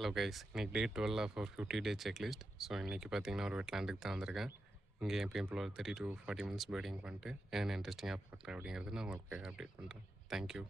Hello guys, இன்னைக்கு டே 12 of ஒரு 50-டே checklist. So இன்னைக்கு பார்த்தீங்கன்னா ஒரு வெட்லாண்டுக்கு தான் வந்திருக்கேன். இங்கே எப்பயும் போல ஒரு 30 to 40 மினிட்ஸ் பேர்டிங் பண்ணிட்டு என்னென்ன இன்ட்ரெஸ்டிங்காக பார்க்குறேன் அப்படிங்கிறது நான் உங்களுக்கு அப்டேட் பண்ணுறேன். தேங்க்யூ.